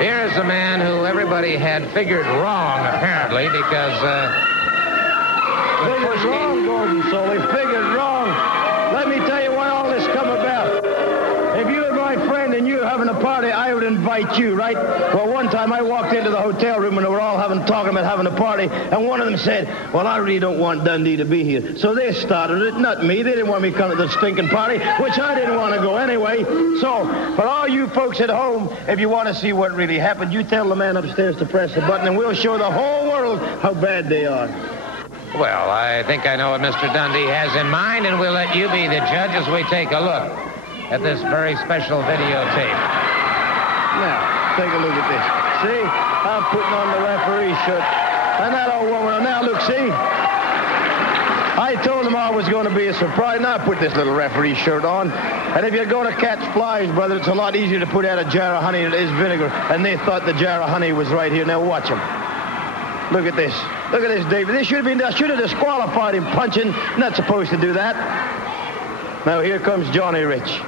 Here is a man who everybody had figured wrong, apparently, because... Figured wrong, Gordon Soley. Figured wrong. Let me tell you why all this come about. If you were my friend and you were having a party, I would invite you, right? Well, one time I walked into the hotel room and they were all talking about having a party, and one of them said, well, I really don't want Dundee to be here. So they started it, not me. They didn't want me to come to the stinking party, which I didn't want to go anyway. So, for all you folks at home, if you want to see what really happened, you tell the man upstairs to press the button, and we'll show the whole world how bad they are. Well, I think I know what Mr. Dundee has in mind, and we'll let you be the judge as we take a look at this very special videotape. Now, take a look at this. See? I'm putting on the referee shirt. And that old woman, now look, see? I told them I was going to be a surprise. Now I put this little referee shirt on. And if you're going to catch flies, brother, it's a lot easier to put out a jar of honey than it is vinegar. And they thought the jar of honey was right here. Now watch them. Look at this. Look at this, David. They should have disqualified him punching. Not supposed to do that. Now here comes Johnny Rich.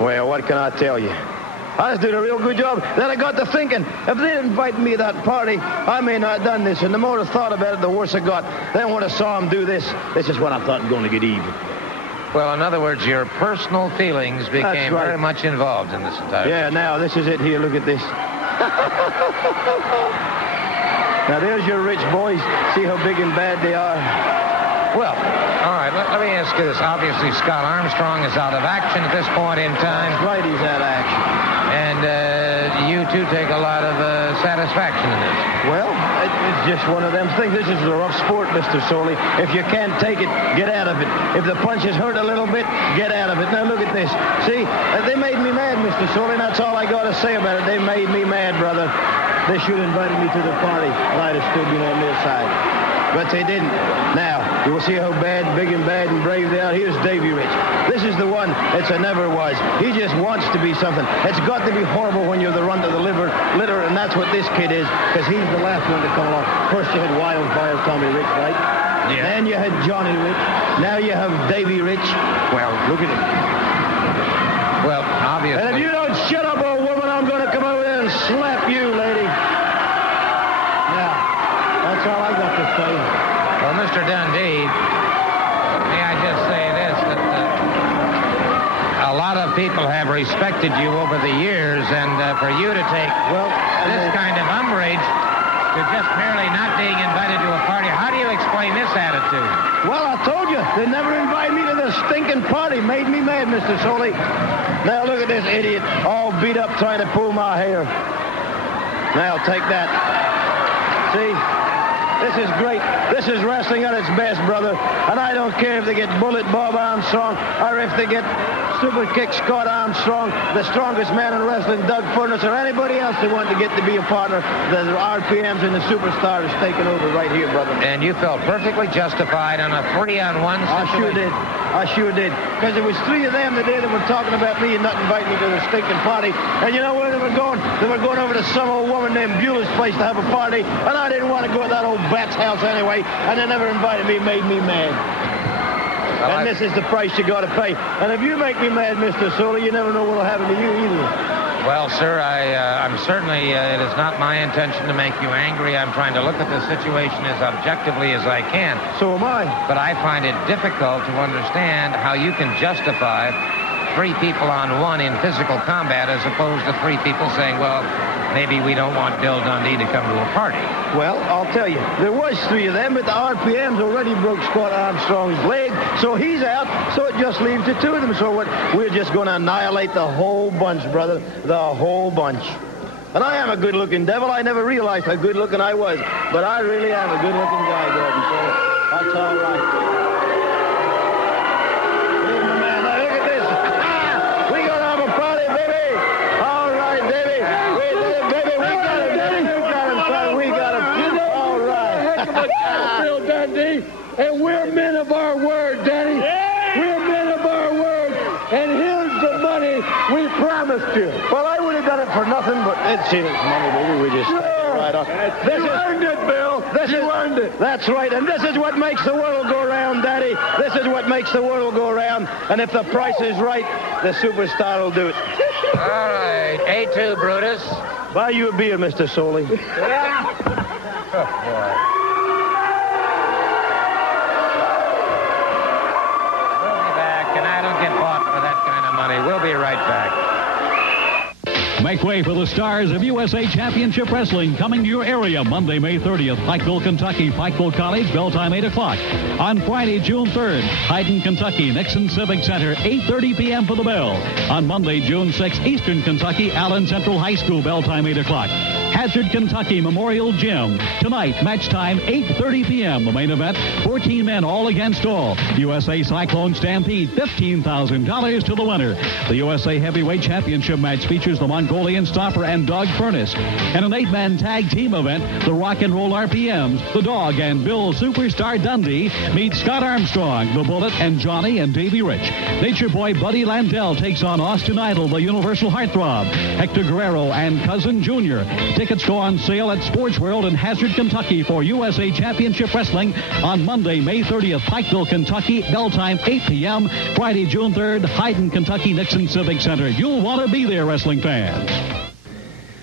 Well, what can I tell you? I was doing a real good job. Then I got to thinking, if they didn't invite me to that party, I may not have done this. And the more I thought about it, the worse I got. Then when I saw him do this, this is when I thought I'm going to get even. Well, in other words, your personal feelings became very much involved in this entire Yeah, thing. now, this is it here. Look at this. Now, there's your rich boys. See how big and bad they are? Well, all right, let me ask you this. Obviously, Scott Armstrong is out of action at this point in time. That's right, he's out of action. And you, too, take a lot of satisfaction in this. Well, it's just one of them things. This is a rough sport, Mr. Soley. If you can't take it, get out of it. If the punches hurt a little bit, get out of it. Now, look at this. See, they made me mad, Mr. Soley, and that's all I got to say about it. They made me mad, brother. They should have invited me to the party, and I'd have stood on their side. But they didn't. Now, you will see how bad, big and bad and brave they are. Here's Davy Rich. This is the one that's a never was. He just wants to be something. It's got to be horrible when you're the runt of the litter, and that's what this kid is, because he's the last one to come along. First you had Wildfire Tommy Rich, right? Yeah. Then you had Johnny Rich. Now you have Davy Rich. Well, look at him. Well, obviously... And if you don't shut up, old woman, I'm going to come over there and slap you, lady. Now, that's all I got to say. Well, Mr. Dundee, may I just say this, that a lot of people have respected you over the years, and for you to take this kind of umbrage to just merely not being invited to a party, how do you explain this attitude? Well, I told you, they never invited me to the stinking party. Made me mad, Mr. Soley. Now, look at this idiot, all beat up trying to pull my hair. Now, take that. See? This is great. This is wrestling at its best, brother. And I don't care if they get Bullet Bob Armstrong or if they get Super Kick Scott Armstrong, the strongest man in wrestling, Doug Furnace, or anybody else they want to get to be a partner. The RPMs and the superstars taking over right here, brother. And you felt perfectly justified on a 3-on-1 situation. I sure did. I sure did. Because there was three of them today that were talking about me and not inviting me to the stinking party. And you know where they were going? They were going over to some old woman named Beulah's place to have a party. And I didn't want to go to that old bat's house anyway. And they never invited me. Made me mad. Well, and this is the price you got to pay. And if you make me mad, Mr. Soley, you never know what will happen to you either. Well, sir, I'm certainly, it is not my intention to make you angry. I'm trying to look at the situation as objectively as I can. So am I. But I find it difficult to understand how you can justify 3 people on 1 in physical combat as opposed to 3 people saying, well, maybe we don't want Bill Dundee to come to a party. Well, I'll tell you, there was 3 of them, but the RPMs already broke Scott Armstrong's leg, so he's out, so it just leaves the 2 of them. So we're just going to annihilate the whole bunch, brother, the whole bunch. And I am a good-looking devil. I never realized how good-looking I was, but I really am a good-looking guy, Gordon, so that's all right. Bill Dundee, and we're men of our word, Danny. Yeah. We're men of our word, and here's the money we promised you. Well, I would have done it for nothing, but it's money, baby. We just right on. You earned it, Bill. You earned it. That's right, and this is what makes the world go round, Daddy. This is what makes the world go round, and if the price is right, the superstar will do it. All right, A2, Brutus. Buy you a beer, Mr. Soley. Oh, boy. We'll be back, and I don't get bought for that kind of money. We'll be right back. Make way for the stars of USA Championship Wrestling coming to your area Monday, May 30th. Pikeville, Kentucky, Pikeville College, bell time 8 o'clock. On Friday, June 3rd, Hyden, Kentucky, Nixon Civic Center, 8:30 p.m. for the bell. On Monday, June 6th, Eastern Kentucky, Allen Central High School, bell time 8 o'clock. Hazard, Kentucky Memorial Gym. Tonight, match time, 8:30 p.m. The main event, 14 men all against all. USA Cyclone Stampede, $15,000 to the winner. The USA Heavyweight Championship match features the Mongolian Stopper and Dog Furnace. And an 8-man tag team event, the Rock and Roll RPMs, the Dog and Bill Superstar Dundee meet Scott Armstrong, the Bullet, and Johnny and Davey Rich. Nature Boy Buddy Landell takes on Austin Idol, the Universal Heartthrob, Hector Guerrero, and Cousin Jr. Tickets go on sale at Sports World in Hazard, Kentucky for USA Championship Wrestling on Monday, May 30th, Pikeville, Kentucky, bell time 8 p.m. Friday, June 3rd, Hyden, Kentucky, Nixon Civic Center. You'll want to be there, wrestling fans.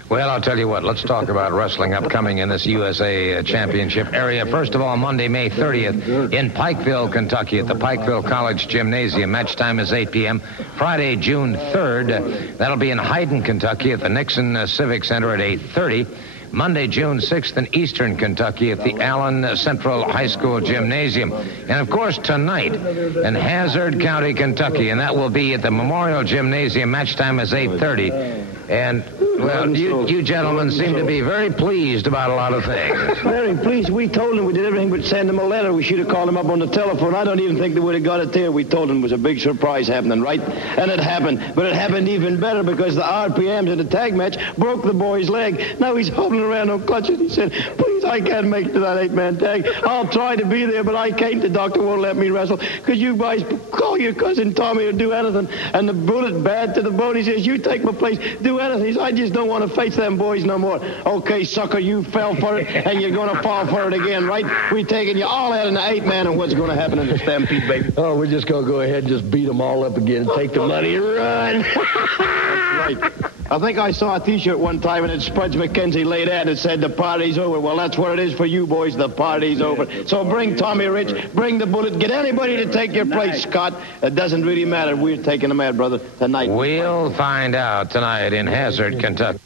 Well, I'll tell you what, let's talk about wrestling upcoming in this USA Championship area. First of all, Monday, May 30th in Pikeville, Kentucky at the Pikeville College Gymnasium. Match time is 8 p.m. Friday, June 3rd, that'll be in Hyden, Kentucky at the Nixon Civic Center at 8:30. Monday, June 6th in Eastern Kentucky at the Allen Central High School Gymnasium. And, of course, tonight in Hazard County, Kentucky, and that will be at the Memorial Gymnasium. Match time is 8:30. And, well, you gentlemen seem to be very pleased about a lot of things. Very pleased. We told him we did everything but send him a letter. We should have called him up on the telephone. I don't even think they would have got it there. We told him it was a big surprise happening, right? And it happened. But it happened even better because the RPMs in the tag match broke the boy's leg. Now he's hobbling around on clutches. He said, please, I can't make it to that 8-man tag. I'll try to be there, but I can't. The doctor won't let me wrestle because you guys call your cousin Tommy or do anything. And the Bullet, bad to the bone, he says, you take my place, do anything. He says, I just don't want to face them boys no more. Okay, sucker, you fell for it, and you're going to fall for it again, right? We're taking you all out in the 8-man, and what's going to happen in the Stampede, baby? Oh, we're just going to go ahead and just beat them all up again and take the money and run. That's right. I think I saw a T-shirt one time, and it Spuds McKenzie laid out and said, the party's over. Well, that's what it is for you boys. The party's over. So bring Tommy Rich, bring the Bullet, get anybody to take your place, Scott. It doesn't really matter. We're taking them out, brother, tonight. We'll find out tonight in Hazard, Kentucky.